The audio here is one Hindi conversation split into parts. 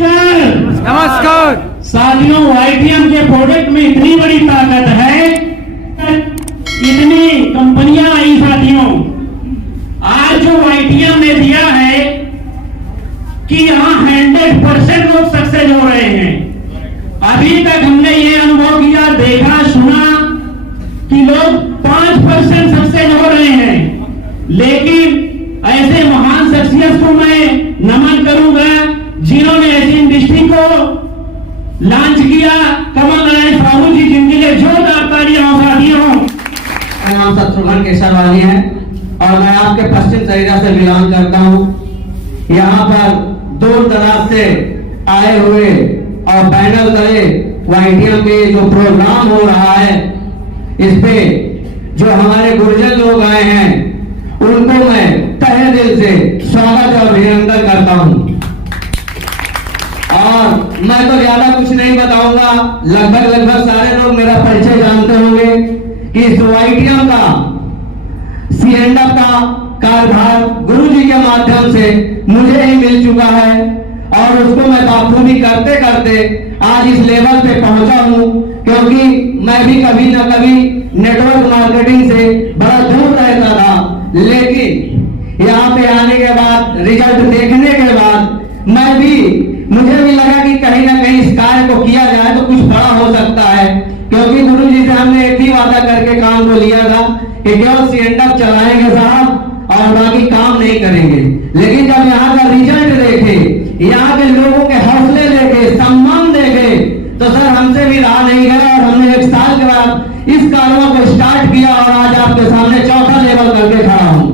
नमस्कार साथियों, वाईटीएम के प्रोडक्ट में इतनी बड़ी ताकत है, इतनी कंपनियां आई साथियों। आज जो वाईटीएम ने दिया है कि यहां 100% लोग सक्सेस हो रहे हैं। अभी तक हमने ये अनुभव किया, देखा, सुना कि लोग 5% सक्सेस हो रहे हैं। लेकिन ऐसे महान शख्सियत को मैं नमन करूंगा जिन्होंने ऐसी इंडस्ट्री को लॉन्च किया। कमल नारायण साहू जी, जिनके लिए जोरदार तालियां हो साथियों। मेरा नाम शत्रुघ्न केसरवानी है और मैं आपके पश्चिम सरिया से बिलोंग करता हूँ। यहाँ पर दूर दराज से आए हुए और पैनल करे वाईटीएम के जो प्रोग्राम हो रहा है, इस पे जो हमारे गुरुजन लोग आए हैं उनको मैं तहे दिल से स्वागत और अभिनंदन करता हूँ। और मैं तो ज्यादा कुछ नहीं बताऊंगा, लगभग सारे लोग मेरा परिचय जानते होंगे कि इस वाईटीएम का सीएंडअप का कार्यभार गुरुजी के माध्यम से मुझे ही मिल चुका है और उसको मैं बाखूबी करते करते आज इस लेवल पे पहुंचा हूं। क्योंकि मैं भी कभी ना कभी नेटवर्क मार्केटिंग से बड़ा दूर रहता था, लेकिन यहाँ पे आने के बाद, रिजल्ट देखने के बाद मुझे भी लगा कि कहीं ना कहीं इस कार्य को किया जाए तो कुछ बड़ा हो सकता है। क्योंकि गुरु जी से हमने एक ही वादा करके काम को लिया था कि केवल सीएंडअप चलाएंगे साहब और बाकी काम नहीं करेंगे। लेकिन जब यहाँ का रिजल्ट देखे, यहाँ के लोगों के हौसले देखे, सम्मान देखे, तो सर हमसे भी रहा नहीं गया और हमने 1 साल के बाद इस कार्यों को स्टार्ट किया और आज आपके सामने 4था लेवल करके खड़ा हूं।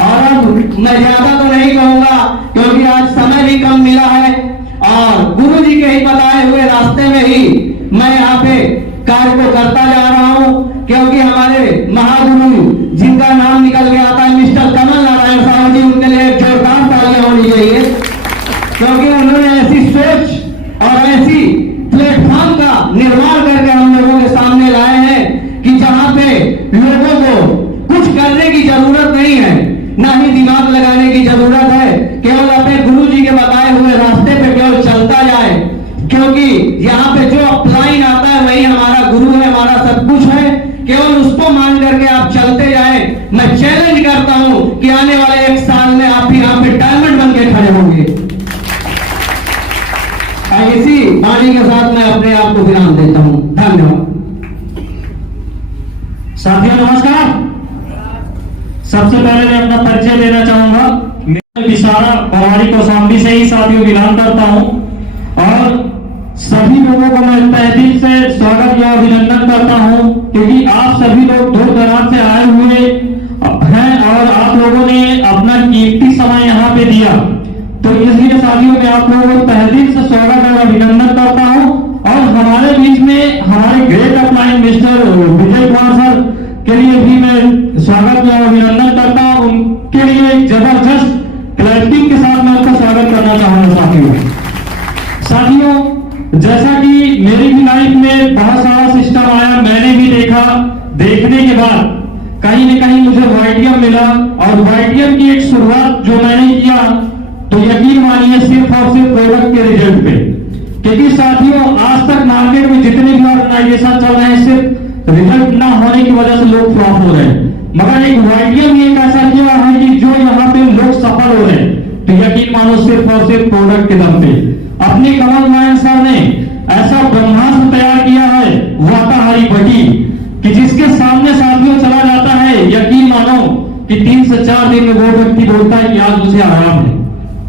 और अब मैं ज्यादा तो नहीं कहूंगा क्योंकि आज समय भी कम मिला है और गुरु जी के ही बताए हुए रास्ते में ही मैं यहाँ पे कार्य को करता जा रहा हूँ। क्योंकि हमारे महागुरु जिनका नाम निकल के आता है मिस्टर कमल नारायण साहू जी, उनके लिए जोरदार तालियां होनी चाहिए। क्योंकि उन्होंने ऐसी सोच और ऐसी प्लेटफॉर्म का निर्माण करके हम लोगों के सामने लाए हैं कि जहां पे लोगों को कुछ करने की जरूरत नहीं है, ना ही दिमाग लगाने की जरूरत है, केवल अपने गुरु जी के बताए हुए रास्ते पे केवल चलता जाए। क्योंकि यहाँ पे जो अपलाइन आता है वही हमारा गुरु है, हमारा सब कुछ है, केवल उसको मान करके आप चलते जाए। मैं चैलेंज करता हूं कि आने वाले 1 साल में आप भी यहाँ पे डायमंड बन के खड़े होंगे। इसी वाणी के साथ मैं अपने आप को विराम देता हूं। धन्यवाद। साथियों नमस्कार। सबसे पहले मैं अपना परिचय देना चाहूंगा। मैं विशारा बरवाड़ी कौशाम्बी से ही साथियों बिलोंग करता हूं और सभी लोगों को मैं तहे दिल से स्वागत या अभिनंदन करता हूं। क्योंकि आप सभी लोग दूर दराज से आए हुए हैं और आप लोगों ने अपना कीमती समय यहाँ पे दिया, तो इसलिए साथियों मैं आप लोगों को तहे दिल से स्वागत और अभिनंदन करता हूं। और हमारे बीच में हमारे great upline mister Vijay Kumar sir के लिए भी मैं स्वागत और अभिनंदन करता हूं। उनके लिए एक जबरदस्त क्लैपिंग के साथ मैं उनका स्वागत करना चाहूंगा। साथियों जैसा कि मेरी भी लाइफ में बहुत सारा सिस्टम आया, मैंने भी देखा, देखने के बाद कहीं न कहीं मुझे वाईटीएम मिला और वाईटीएम की एक शुरुआत जो मैंने किया तो यकीन मानिए सिर्फ और सिर्फ प्रोडक्ट के रिजल्ट पे। क्योंकि साथियों आज तक मार्केट में जितने भी ऑर्गेनाइजेशन चल रहे हैं सिर्फ रिजल्ट ना होने की वजह से लोग फ्लॉप हो रहे हैं, मगर एक वाईटीएम ये एक ऐसा किया है कि जो यहाँ पे लोग सफल हो रहे हैं। तो यकीन मानो सिर्फ और सिर्फ प्रोडक्ट के दम पे अपने कमल नारायण सर ने ऐसा ब्रह्मास्त्र तैयार किया है वाताहारी भट्टी कि जिसके सामने साथियों चला जाता है, यकीन मानो कि 3 से 4 दिन में वो व्यक्ति बोलता है कि आज मुझे आराम है।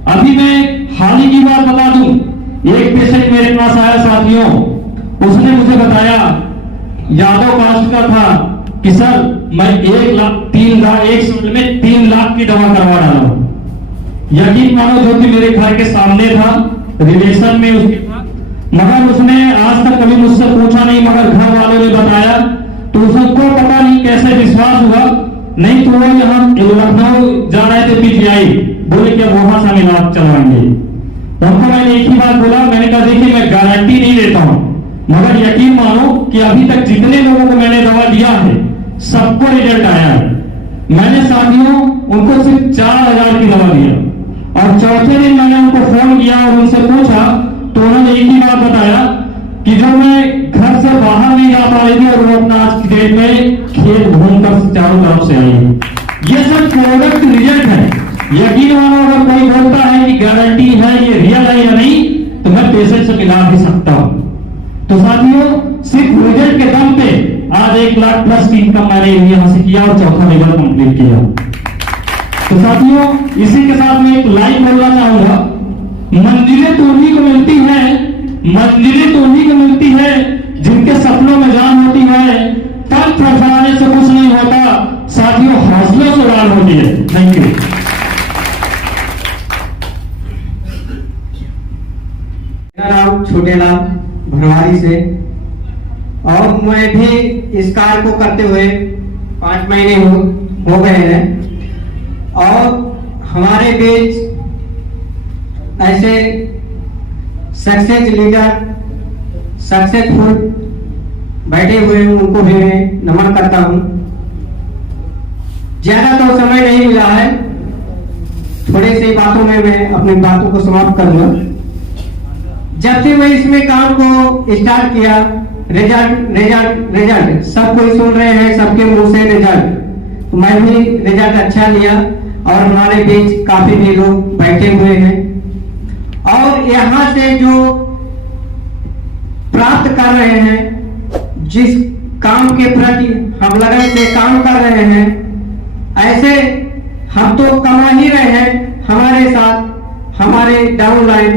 अभी मैं हाल ही की बात बता दूं, एक पेशेंट मेरे पास आया साथियों, उसने मुझे बताया, यादव कास्ट का था, कि सर मैं 1 लाख 3 लाख 1 साल में 3 लाख की दवा करवा डाला हूं। यकीन मानो जो कि मेरे घर के सामने था, रिलेशन में उसके था, मगर उसने आज तक कभी मुझसे पूछा नहीं, मगर घर वालों ने बताया तो उसको पता नहीं कैसे विश्वास हुआ। नहीं तो वो यहाँ लखनऊ जा रहे थे पीजीआई, बोले कि वहां से हम इलाज चलवाएंगे। उनको मैंने एक ही बात बोला, मैंने कहा देखिए मैं गारंटी नहीं देता हूं, मगर यकीन मानो कि अभी तक जितने लोगों को मैंने दवा दिया है सबको रिजल्ट आया है। मैंने साथियों उनको सिर्फ 4000 की दवा दिया और चौथे दिन मैंने एक ही बात बताया कि जो मैं घर से बाहर नहीं जा पा रही थी और वो अपना आज की डेट में खेत घूमकर चारों तरफ से आई। ये सब प्रोडक्ट रिजल्ट है। यकीन मानो, अगर कोई बोलता है कि गारंटी है ये रियल है या नहीं, तो मैं पैसे से मिला भी सकता हूं। तो साथियों, सिर्फ रिजल्ट के दम पे आज 1 लाख प्लस की इनकम मैंने यहां से किया और चौथा लेवल कंप्लीट किया। तो साथियों, इसी के साथ मैं एक लाइन बोलना चाहूंगा, मंजिलें तो उन्हीं को मिलती है, मंजिलें तो उन्हीं को मिलती है जिनके सपनों में जान होती है। तन फड़फड़ाने से कुछ नहीं होता साथियों, हौसलों से उड़ान होती है। Thank you. मेरा नाम छोटेलाल भरवारी से, और मैं भी इस कार्य को करते हुए 5 महीने हो गए हैं। और हमारे बीच ऐसे सक्सेस लीडर, सक्सेसफुल बैठे हुए हैं, उनको भी मैं नमन करता हूं। ज्यादा तो समय नहीं मिला है, थोड़ी सी बातों में मैं अपनी बातों को समाप्त करूंगा। जब से मैं इसमें काम को स्टार्ट किया, रिजल्ट रिजल्ट रिजल्ट सब कोई सुन रहे हैं, सबके मुंह से रिजल्ट, तो मैं भी रिजल्ट अच्छा लिया। और हमारे बीच काफी भी लोग बैठे हुए हैं, और यहाँ से जो प्राप्त कर रहे हैं, जिस काम के प्रति हम लगन से काम कर रहे हैं, ऐसे हम तो कमा ही रहे हैं, हमारे साथ हमारे डाउनलाइन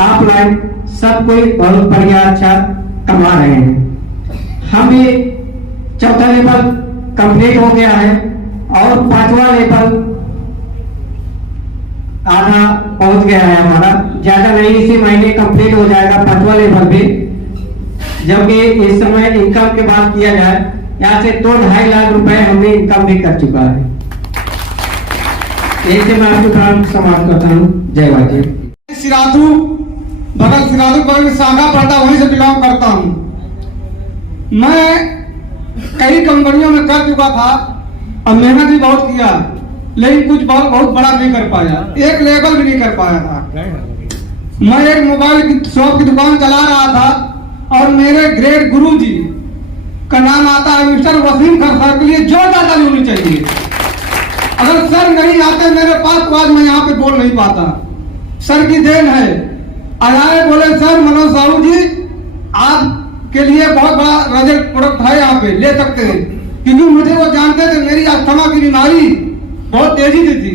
अपलाइन सब कोई बहुत बढ़िया अच्छा कमा रहे हैं। हम भी चौथा लेवल कंप्लीट हो गया है और 5वां लेवल आधा पहुंच गया है हमारा। ज्यादा नहीं, इसी महीने कंप्लीट हो जाएगा 5वां लेवल भी। जबकि इस समय इनकम की बात किया जाए, यहाँ से 2-2.5 लाख रुपए हमने इनकम भी कर चुका है। ऐसे मैं आपको काम समाप्त करता हूँ। जय वाजी। सिराथू, बगल सिराथू पर सागा पड़ता, वहीं से बिलोंग करता हूँ। मैं कई कंपनियों में कर चुका था और मेहनत भी बहुत किया, लेकिन कुछ बहुत बड़ा नहीं कर पाया, एक लेवल भी नहीं कर पाया था। मैं एक मोबाइल की शॉप की दुकान चला रहा था और मेरे ग्रेट गुरुजी का नाम आता है मिस्टर वसीम खान सर के लिए जोरदार ताली होनी चाहिए। अगर सर नहीं आते मेरे पास तो आज मैं यहाँ पे बोल नहीं पाता। सर की देन है। आए बोले सर मनोज साहू जी आपके लिए बहुत बड़ा रिजल्ट प्रोडक्ट है, यहाँ पे ले सकते हैं, क्योंकि मुझे वो जानते थे मेरी अस्थमा की बीमारी बहुत तेजी से थी।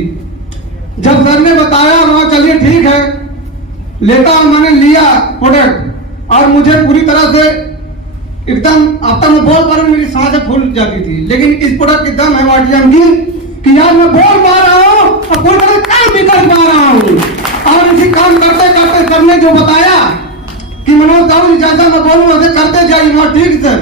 जब सर ने बताया वहां चलिए ठीक है लेता हूं, मैंने लिया प्रोडक्ट और मुझे पूरी तरह से एकदम अब तक मैं बोल पा रहा हूं, मेरी सांसें फूल जाती थी। लेकिन इस प्रोडक्ट की दम है वाटियम की कि यार मैं बोल पा रहा हूं और पूरी तरह काम भी कर पा रहा हूं। और इसी काम करते करते सर ने जो बताया कि मनोज साहू जी जैसा मैं बोलूं वैसे करते जाइए। वहां ठीक सर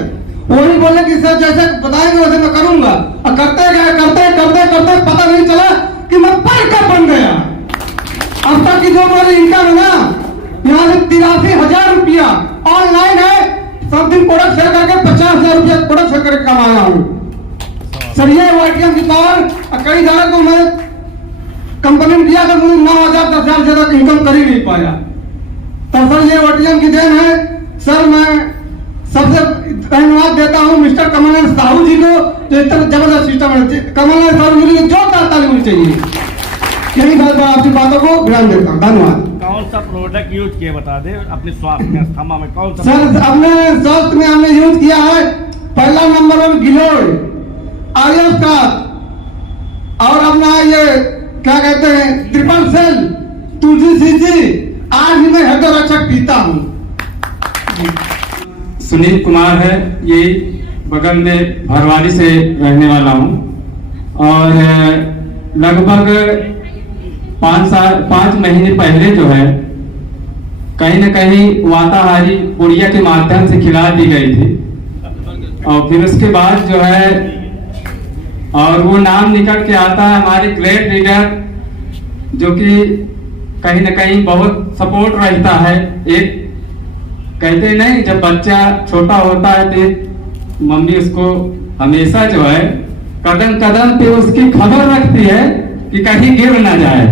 वही बोले कि सर जैसे बताएंगे वैसे मैं करूंगा, और करते गए करते करते करते पता नहीं चला कि मैं पढ़कर बन गया। अब तक की जो हमारी इनकम है ना, यहाँ से 83,000 रुपया ऑनलाइन है, सब दिन प्रोडक्ट सेल करके 50,000 रुपया प्रोडक्ट सेल करके कमाया हूँ। सर ये वाटियम की पावर, कई सारे को मैं कंपनी में दिया था, मुझे 9,000 10,000 से तक इनकम कर ही नहीं पाया। तो सर ये वाटियम की देन है। सर मैं सबसे धन्यवाद देता हूँ मिस्टर कमलनाथ साहू जी को, जो इतना जबरदस्त सिस्टम है। कमलनाथ साहू जी को जोरदार ताली होनी चाहिए। यही बात मैं आपकी बातों को ध्यान देता हूँ। धन्यवाद। कौन सा प्रोडक्ट यूज किए बता दे अपने स्वास्थ्य में, अस्थमा में कौन सा? सर अपने स्वास्थ्य में हमने यूज किया है पहला नंबर 1 गिलोय आईएफ का, और अपना ये क्या कहते हैं ट्रिपल सेल तुलसी सीसी। आज भी मैं हृदय रक्षक पीता हूँ। सुनील कुमार है, ये बगल में भरवारी से रहने वाला हूँ। और लगभग 5 महीने पहले जो है कहीं न कहीं वाताहारी पुड़िया के माध्यम से खिला दी गई थी, और फिर उसके बाद जो है और वो नाम निकल के आता है हमारे ग्रेट लीडर, जो कि कहीं न कहीं बहुत सपोर्ट रहता है। एक कहते नहीं, जब बच्चा छोटा होता है तो मम्मी उसको हमेशा जो है कदम कदम पे उसकी खबर रखती है कि कहीं गिर ना जाए।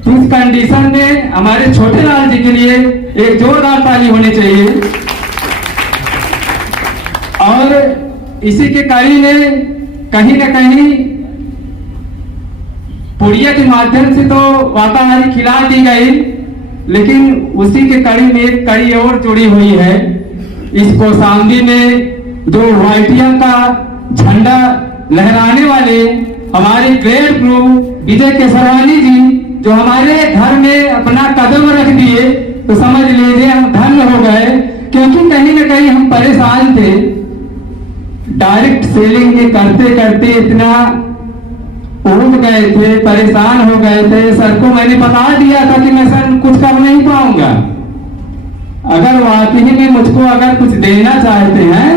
तो उस कंडीशन में हमारे छोटे लाल जी के लिए एक जोरदार ताली होनी चाहिए। और इसी के कड़ी में कहीं न कहीं पुड़िया के माध्यम से तो वाताहारी खिला दी गई, लेकिन उसी के कड़ी में एक कड़ी और जुड़ी हुई है। इस कौशाम्बी में जो वाइटिया का झंडा लहराने वाले हमारे ग्रेट गुरु विजय केसरवानी जी जो हमारे घर में अपना कदम रख दिए, तो समझ लीजिए हम धन्य हो गए, क्योंकि कहीं न कहीं हम परेशान थे। डायरेक्ट सेलिंग के करते करते इतना उठ गए थे, परेशान हो गए थे। सर को मैंने बता दिया था कि मैं सर कुछ कर नहीं पाऊंगा। अगर वाकई में मुझको अगर कुछ देना चाहते हैं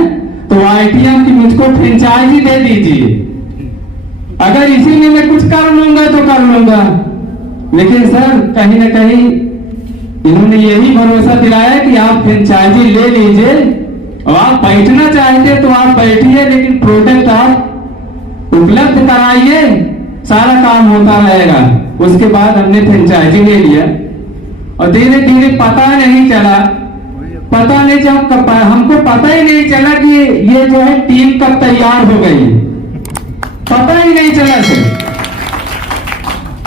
तो ITM की मुझको फ्रेंचाइजी दे दीजिए, अगर इसी में मैं कुछ कर लूंगा तो कर लूंगा। लेकिन सर कहीं ना कहीं इन्होंने यही भरोसा दिलाया कि आप फ्रेंचाइजी ले लीजिए और आप बैठना चाहते तो आप बैठिए, लेकिन प्रोडक्ट आप उपलब्ध कराइए, सारा काम होता रहेगा। उसके बाद हमने फ्रेंचाइजी ले लिया और धीरे धीरे पता नहीं चला हमको पता ही नहीं चला कि ये जो है टीम कब तैयार हो गई, पता ही नहीं चला सर।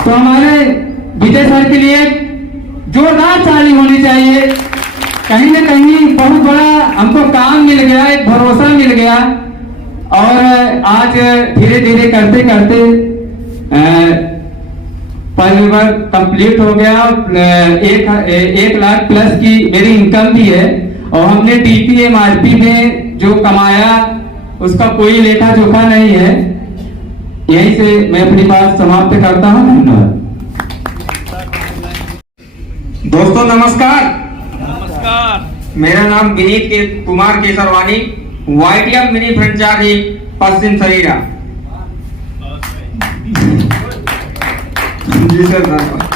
तो हमारे विजय सर के लिए जोरदार ताली होनी चाहिए। कहीं ना कहीं बहुत बड़ा हमको काम मिल गया, एक भरोसा मिल गया। और आज धीरे धीरे करते करते परिवार कंप्लीट हो गया। 1 लाख प्लस की मेरी इनकम भी है और हमने DP MRP में जो कमाया उसका कोई लेखा जोखा नहीं है। यहीं से मैं अपनी बात समाप्त करता हूं। धन्यवाद। दोस्तों नमस्कार, नमस्कार। मेरा नाम Vineet Kumar Kesarwani, YTM mini franchise Paschim Sarira. जी सर धन्यवाद।